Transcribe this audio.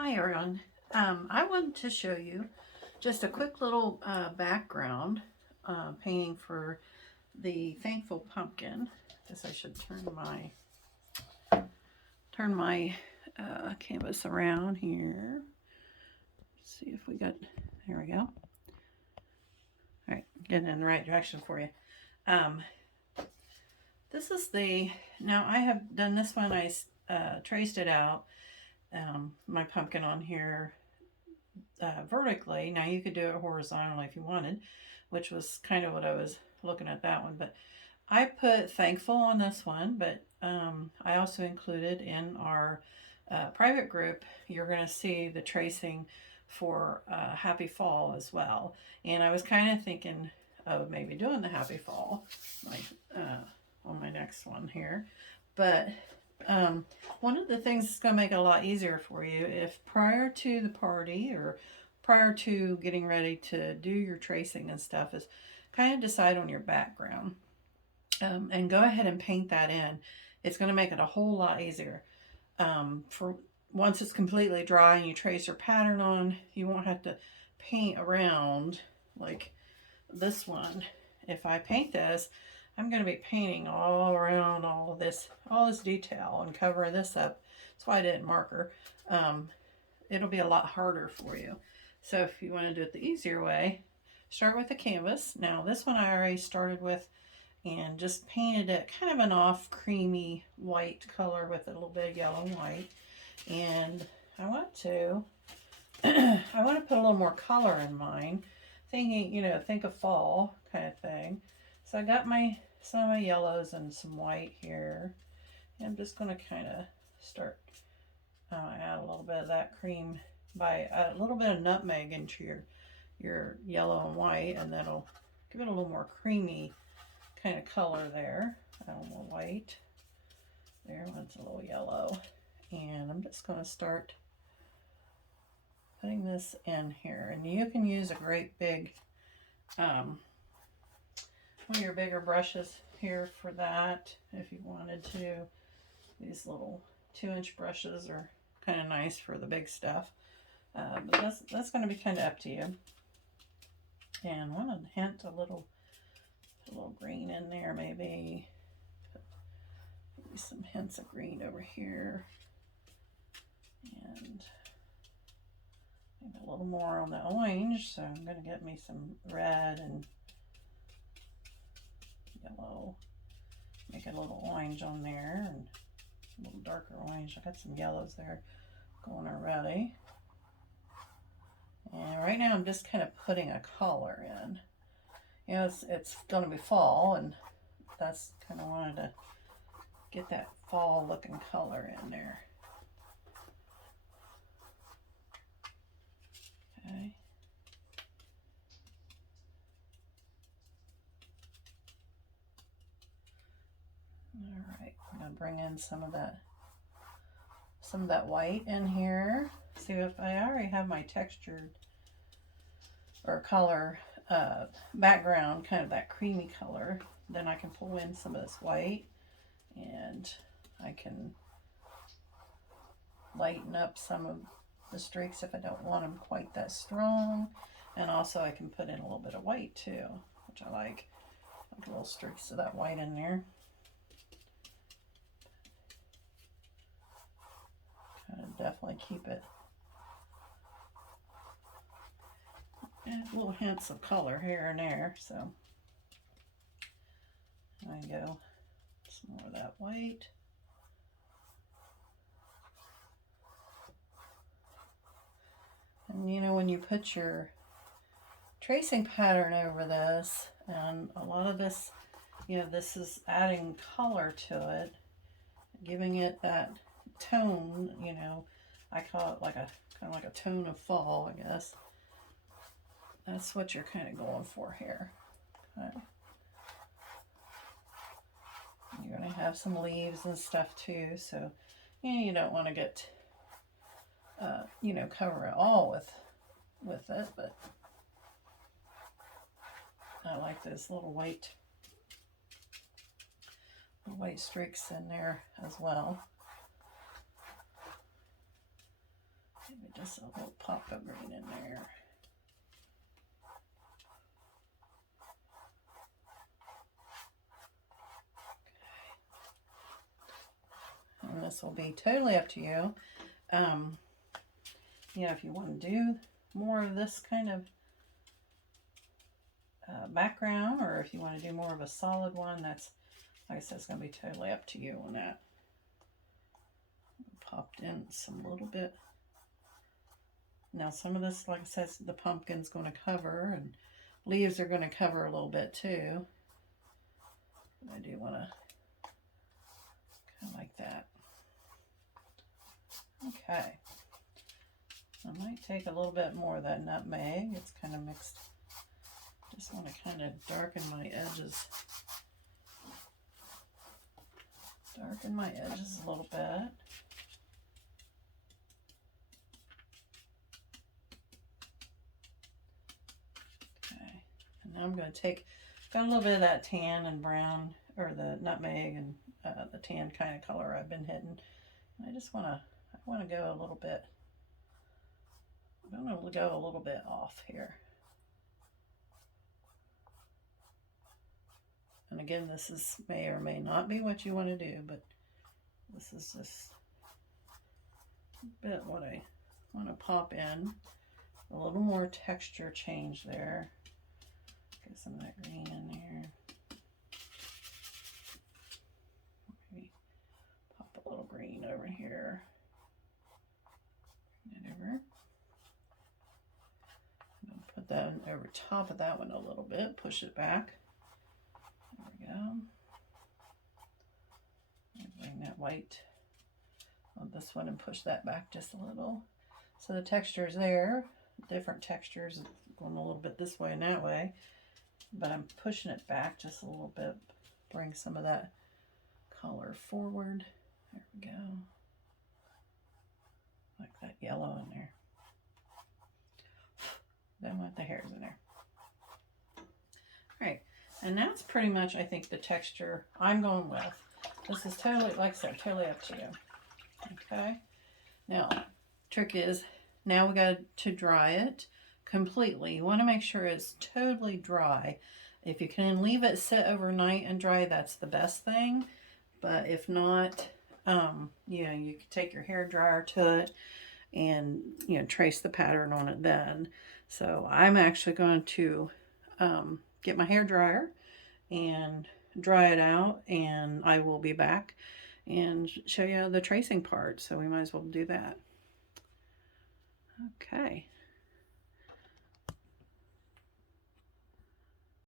Hi everyone. I wanted to show you just a quick little background painting for the Thankful Pumpkin. I guess I should turn my canvas around here. See if we got, there we go. All right, getting in the right direction for you. Um, this is now I have done this one, I traced it out, my pumpkin on here vertically. Now you could do it horizontally if you wanted, which was kind of what I was looking at that one. But I put thankful on this one, but I also included in our private group, you're going to see the tracing for happy fall as well. And I was kind of thinking of maybe doing the happy fall like on my next one here. But one of the things that's going to make it a lot easier for you, if prior to the party or prior to getting ready to do your tracing and stuff, is kind of decide on your background and go ahead and paint that in. It's going to make it a whole lot easier. For once it's completely dry and you trace your pattern on, you won't have to paint around like this one. If I paint this, I'm going to be painting all around all this detail and covering this up. That's why I didn't marker. It'll be a lot harder for you. So if you want to do it the easier way, start with the canvas. Now this one I already started with and just painted it kind of an off creamy white color with a little bit of yellow and white. And I want to put a little more color in mine, thinking, think of fall kind of thing. So I got some of my yellows and some white here. And I'm just going to kind of start add a little bit of that cream by a little bit of nutmeg into your yellow and white, and that'll give it a little more creamy kind of color there. A little more white. There, one's a little yellow. And I'm just going to start putting this in here. And you can use a great big, one of your bigger brushes here for that if you wanted to. These little 2-inch brushes are kind of nice for the big stuff. But that's going to be kind of up to you. And I want to hint a little green in there, maybe some hints of green over here, and maybe a little more on the orange. So I'm going to get me some red and yellow, make it a little orange on there, and a little darker orange. I got some yellows there going already. And right now I'm just kind of putting a color in. It's going to be fall, and that's kind of wanted to get that fall looking color in there. Okay. All right, I'm going to bring in some of that white in here. See, if I already have my textured or color background, kind of that creamy color, then I can pull in some of this white and I can lighten up some of the streaks if I don't want them quite that strong. And also I can put in a little bit of white too, which I like little streaks of that white in there. Kind of definitely keep it. And little hints of color here and there, so there you go. Some more of that white. And when you put your tracing pattern over this, and a lot of this, this is adding color to it, giving it that tone, I call it like kind of like a tone of fall, I guess. That's what you're kind of going for here. Okay. You're going to have some leaves and stuff too, so you don't want to get, cover it all with it, but I like those little white streaks in there as well. Maybe just a little pop of green in there. And this will be totally up to you. You know, if you want to do more of this kind of background, or if you want to do more of a solid one, that's, like I said, it's going to be totally up to you on that. Popped in some little bit. Now some of this, like I said, the pumpkin's going to cover, and leaves are going to cover a little bit too. But I do want to kind of like that. Okay. I might take a little bit more of that nutmeg. It's kind of mixed. Just want to kind of darken my edges. Darken my edges a little bit. Okay. And now I'm going to take, got a little bit of that tan and brown, or the nutmeg and the tan kind of color I've been hitting. I just want to, go a little bit. I'm going to go a little bit off here. And again, this is may or may not be what you want to do, but this is just a bit what I want to pop in. A little more texture change there. Get some of that green in there. Maybe pop a little green over here. Bring it over. Put that over top of that one a little bit. Push it back. There we go. Bring that white on this one and push that back just a little. So the texture is there. Different textures, going a little bit this way and that way. But I'm pushing it back just a little bit. Bring some of that color forward. There we go. Like that yellow in there. Then with the hairs in there. All right. And that's pretty much, I think, the texture I'm going with. This is totally, like I said, totally up to you. Okay. Now, trick is, now we got to dry it completely. You want to make sure it's totally dry. If you can leave it sit overnight and dry, that's the best thing. But if not, you know, you can take your hair dryer to it and, you know, trace the pattern on it then. So I'm actually going to get my hair dryer and dry it out, and I will be back and show you the tracing part. So we might as well do that. Okay.